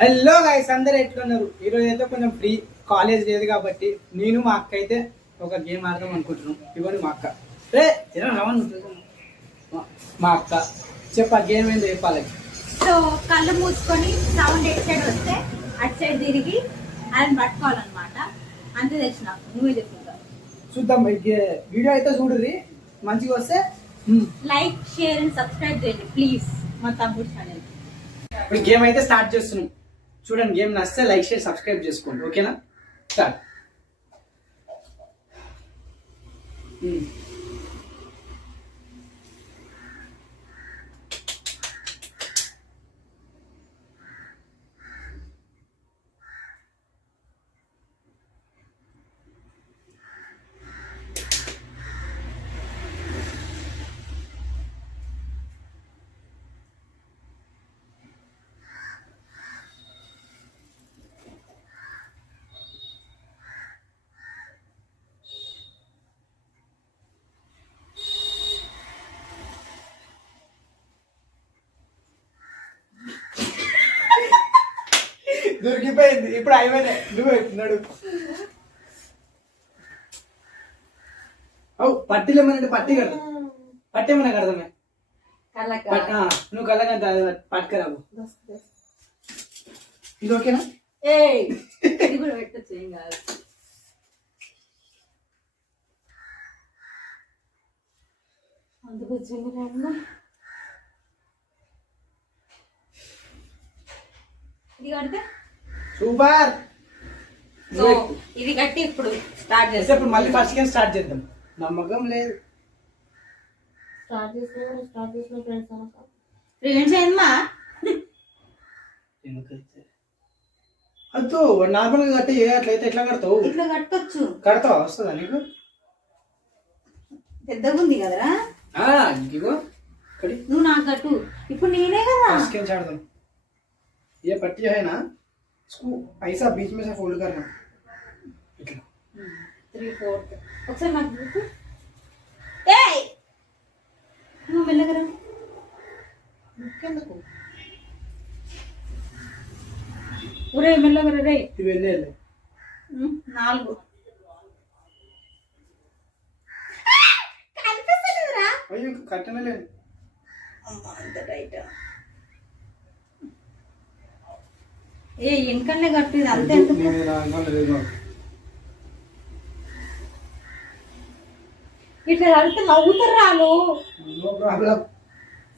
Hello guys, అందరు ఎట్లున్నారు? ఈరోజు అయితే కొంచెం ఫ్రీ, కాలేజ్ లేదు కాబట్టి నేను మా అక్క అయితే ఒక గేమ్ ఆడదాం అనుకుంటున్నాం. ఇవ్వండి మా అక్క. మా అక్క చెప్ప గేమ్ ఏంటో చెప్పాలి. సో కళ్ళు మూసుకొని సౌండ్ ఎట్ సైడ్ వస్తే అటు సైడ్ తిరిగి అది పట్టుకోవాలన్నమాట. అంతే తెచ్చిన నువ్వే చెప్తా. చూద్దాం, వీడియో అయితే చూడుర్రి. మంచిగా వస్తే లైక్, షేర్ అండ్ సబ్స్క్రైబ్ చేయండి ప్లీజ్ మా తమ్ముడు ఛానల్. ఇప్పుడు గేమ్ అయితే స్టార్ట్ చేస్తున్నాం. చూడండి, గేమ్ నచ్చితే లైక్, షేర్, సబ్స్క్రైబ్ చేసుకోండి. ఓకేనా? స్టార్ట్. దొరికిపోయింది. ఇప్పుడు అయిపోయినా నువ్వు నడు. అవు పట్టిలేమనంటే పట్టి కడదాం. పట్టేమన్నా కడదామే. నువ్వు కళ్ళకంత పట్టుకరావు. ఇది ఓకేనా? ఇది కూడా పెట్టచ్చు, ఏం కాదు. అందుకు ఇది కడితే సూపర్. ఇది కట్టి ఇప్పుడు స్టార్ట్ చేస్తే ఇప్పుడు మళ్ళీ ఫస్ట్ గేమ్ స్టార్ట్ చేద్దాం. నమ్మకం లేదు. ఫ్రెండ్స్ ఏందమ్మా? అద్దు, నార్మల్ గా కట్టి అట్లయితే ఎట్లా కడతావు? ఇట్లా కట్టొచ్చు. కడతావా? వస్తుందా నీకు? పెద్దగా ఉంది కదరా. ఇగో నువ్వు నాకు కట్టు. ఇప్పుడు నేనే కదా फर्स्ट गेम छाड़ दो. ये पट्टी है ना, इसको ऐसा बीच में से फोल्ड करना. 3/4 ఒకసారి నాకు చూపు. ఏయ్ నువ్వు మెల్లగా రా. ముక్కెందుకు? ఒరే మెల్లగా రా రే. ఇవి వెళ్ళే 4 కనిపిస్తలేదురా. అయ్యో కట్టనే లేదు. అమ్మా అంత టైట్. ఏ ఇంకనే కట్టు. ఇది అంతే. ఇట్లా కడితే నవ్వుతారు రాలు.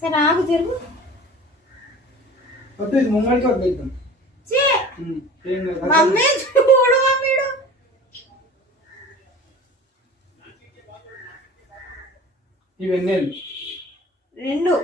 సరే ఆగు జరుగు. ఇది ముంగడికి వద్దాం. మమ్మీ చూడు మమ్మీడు. ఇవన్నీ 2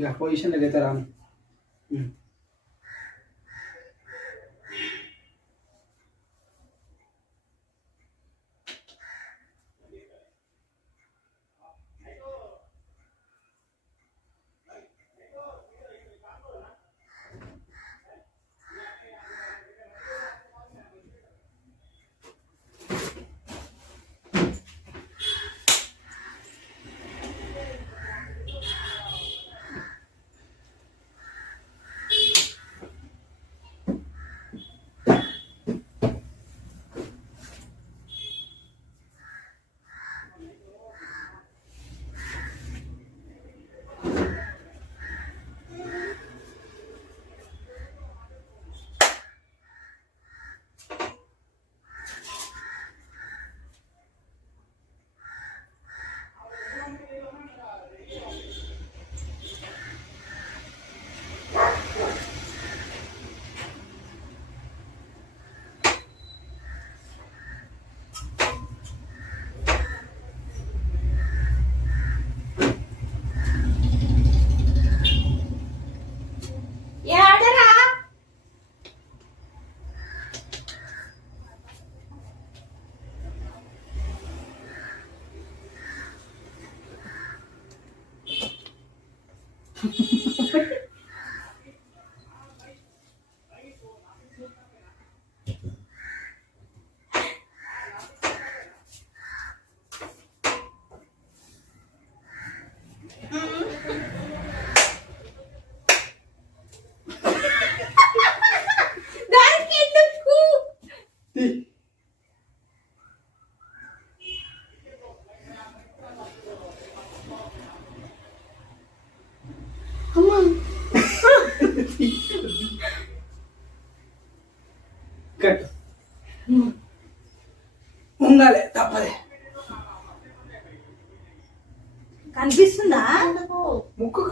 ఇలా పొజిషన్ అయితే రాను. అమ్మా కట్ ఉండాలి తప్పదే. కనిపిస్తుందా? ముక్కు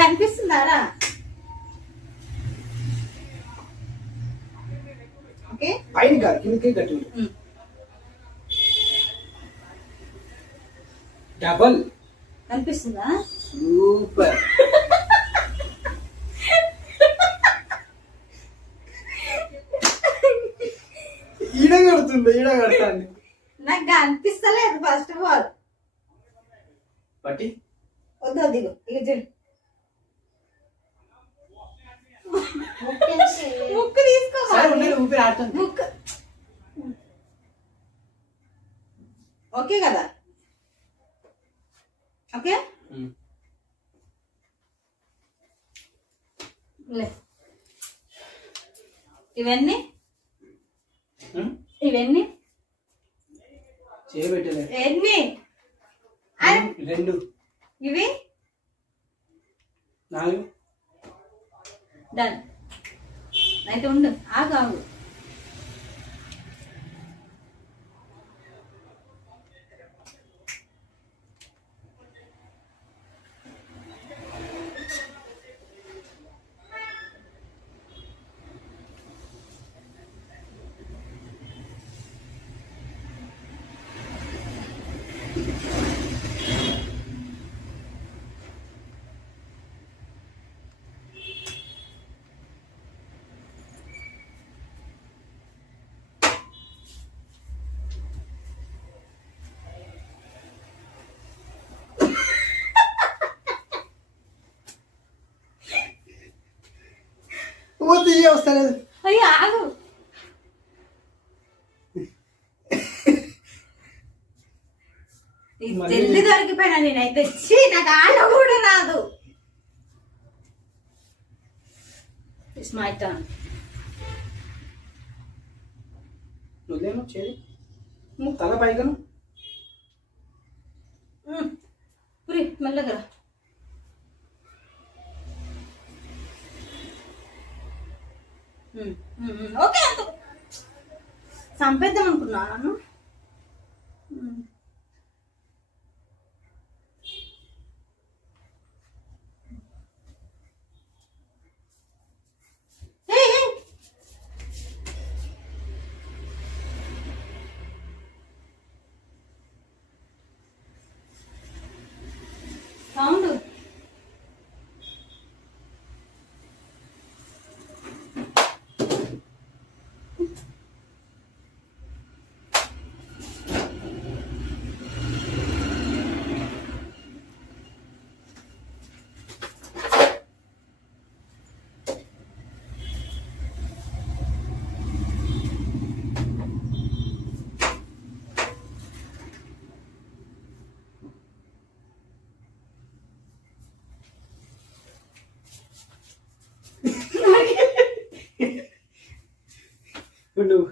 కనిపిస్తుందారా? ఓకే పైన కాదు కిందకి గట్టి డబల్. కనిపిస్తుందా? సూపర్. ఈడ కడుతుంది, ఈడ కడతాండి. నాకు కనిపిస్తలేదు ఫస్ట్ ఆఫ్ ఆల్. బట్టి వద్దు వద్దు, ఇగో ఇక చూడు. ముక్కు తీసుకోవాలి. ఊపిరి ఆడుతుంది. ముక్కు ఓకే కదా? ఓకే లే. ఇవన్నీ ఇవన్నీ చేయబెట్టలే. ఎన్ని? 2 ఇవి 4 డన్. అయితే ఉండు, ఆగు ఆగు. వస్తలేదు. అయ్యో ఆగు. జల్ది దొరికిపోయినా నేనైతే. నాకు ఆట కూడా రాదు. It's my turn. నువ్వేమో చేయి తల పైకను పురి మెల్లగా. ఓకే అంత చంపేద్దాం అనుకున్నా నన్ను. సౌండ్ నువ్వు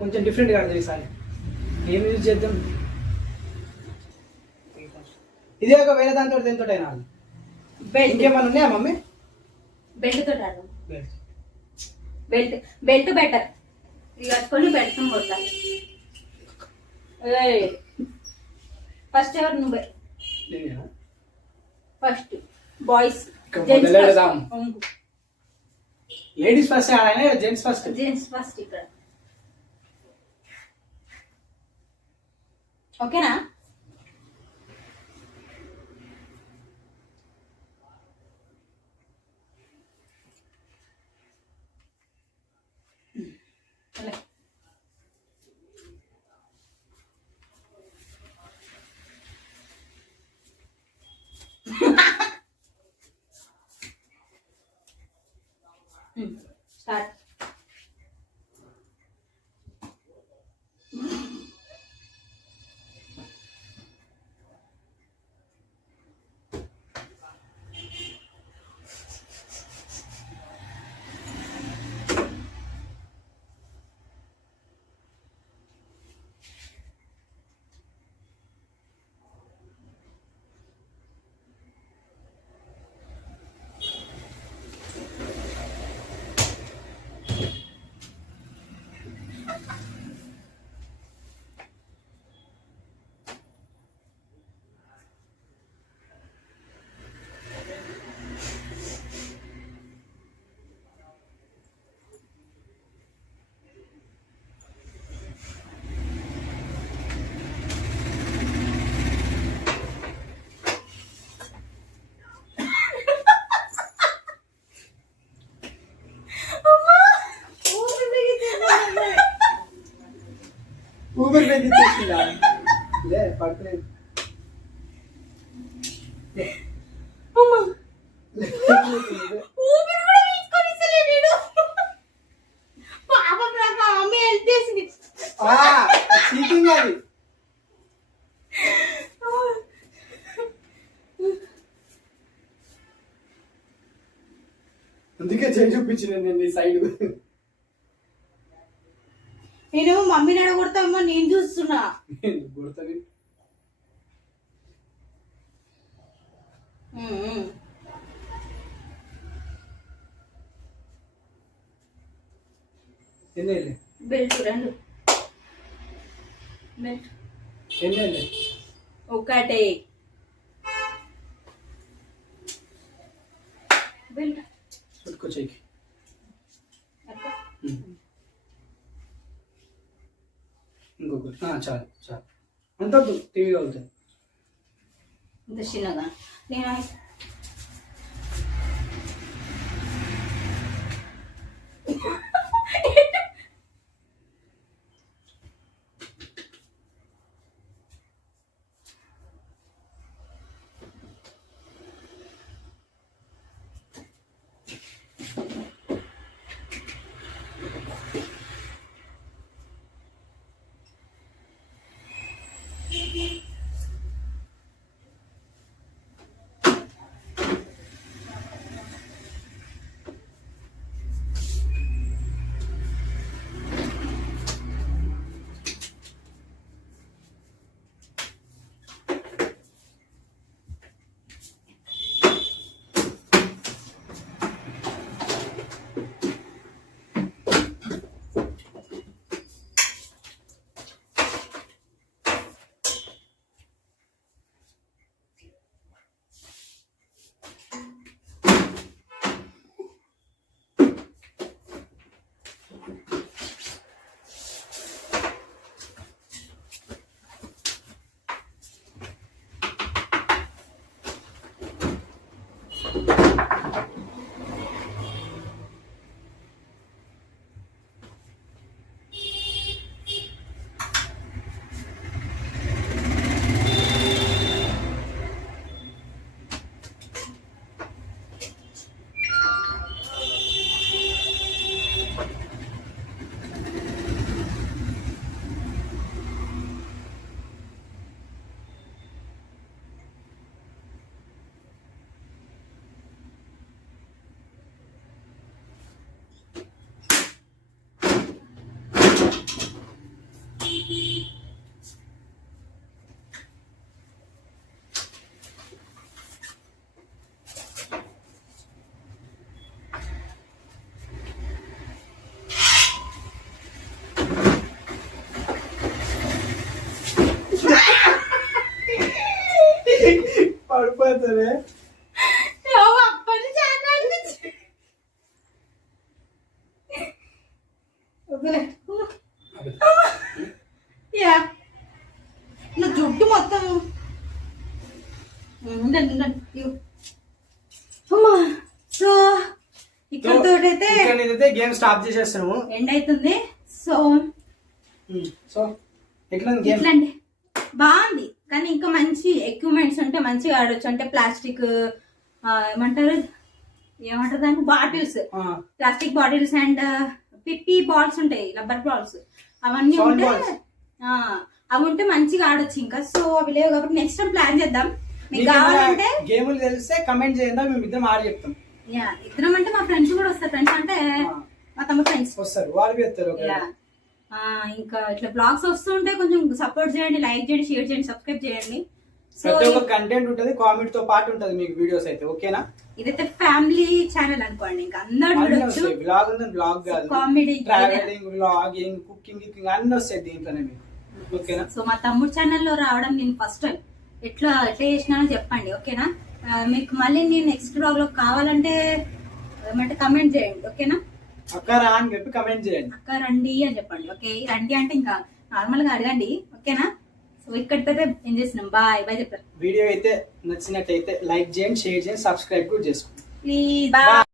కొంచెం డిఫరెంట్ కాదు ఈసారి. ఏం యూజ్ చేద్దాం? ఇదే ఒక వేరే దాంతో దేంతో అయినా ఇంకేమన్నా ఉన్నాయా మమ్మీ? బెల్ట్ తోటి ఆడదాం. Belt belt better. ఇది కట్టుకొని పెడతాం పోతా. ఫస్ట్ ఎవరు? నువ్వే ఫస్ట్. బాయ్స్ లేడీస్ ఫస్ట్ ఆడాలి, జెంట్స్ ఫస్ట్. జెంట్స్ ఫస్ట్ ఇక్కడ. ఓకేనా? స్టార్ట్. లే పడుకోలేదు. అమ్మా ఊపిరి కూడా పీల్చుకొని ఇస్తలేడు వీడు. పాపం నాకు ఆమె హెల్ప్ చేసింది. చీటింగ్ అది. అందుకే చేయి చూపించిన నేను ఈ సైడ్. నేను మమ్మీని అడగొడతామో నేను చూస్తున్నా. కొడతాను. ఎన్ని బెల్ట్ రెండు బెల్ట్ ఎన్ని ఒకటే బెల్ట్ పెట్టుకో చెయ్యి. ఇంకొకటి చాలు చాలు. అంత టీవీ అవుతుంది. ఇంత చిన్నగా నేను పడిపోతుంది. నా జుట్టు మొత్తం సో ఇక్కడైతే గేమ్ స్టాప్ చేసేస్తున్నాము. ఎండ్ అవుతుంది. సో సో ఎట్లా ఎట్లండి బాగుంది కానీ ఇంకా మంచి ఎక్విప్మెంట్స్ ఉంటే మంచిగా ఆడొచ్చు. అంటే ప్లాస్టిక్ ఏమంటారు దానికి బాటిల్స్, ప్లాస్టిక్ బాటిల్స్ అండ్ పిప్పి బాల్స్ ఉంటాయి, రబ్బర్ బాల్స్, అవన్నీ ఉంటే అవి ఉంటే మంచిగా ఆడొచ్చు. ఇంకా సో అవి లేవు కాబట్టి నెక్స్ట్ టైం ప్లాన్ చేద్దాం. మీకు కావాలంటే గేములు తెలిస్తే కమెంట్ చేయండి, మేము ఇద్దరం ఆడి చెప్తాం. ఇద్దరం అంటే మా ఫ్రెండ్స్ కూడా వస్తారు. ఫ్రెండ్స్ అంటే మా తమ ఫ్రెండ్స్ వస్తారు, వాళ్ళు చెప్తారు. ఇంకా ఇట్లా బ్లాగ్స్ వస్తుంటే కొంచెం సపోర్ట్ చేయండి, లైక్ చేయండి, షేర్ చేయండి, సబ్స్క్రైబ్ చేయండి. ప్రతి ఒక్క కంటెంట్ ఉంటది, కామెంట్ తో పాటు ఉంటది మీకు వీడియోస్ అయితే. ఓకేనా? ఇదైతే ఫ్యామిలీ ఛానల్ అనుకోండి. ఇంకా అందరూ చూడొచ్చు. బ్లాగ్ ఉంది, బ్లాగ్ కాదు, కామెడీ, ట్రావెలింగ్, వ్లాగింగ్, కుకింగ్ అన్ని వస్తాయి దీంట్లోనే మీకు. ఓకేనా? సో మా తమ్ముడు ఛానల్లో రావడం నేను ఫస్ట్ టైం. ఎట్లా చేసినానో చెప్పండి. ఓకేనా? మీకు మళ్ళీ నేను నెక్స్ట్ బ్లాగ్ లో కావాలంటే ఏమంటే కమెంట్ చేయండి. ఓకేనా? అక్క రా అని చెప్పి కమెంట్ చేయండి. అక్క రండి అని చెప్పండి. ఓకే, రండి అంటే ఇంకా నార్మల్ గా అడగండి. ఓకేనా? సో ఇక్కడితో ఏం చేసినాం. బాయ్ బాయ్ చెప్పారు. వీడియో అయితే నచ్చినట్టయితే లైక్ చేయండి, షేర్ చేయండి, సబ్స్క్రైబ్ కూడా చేసుకోండి ప్లీజ్. బాయ్.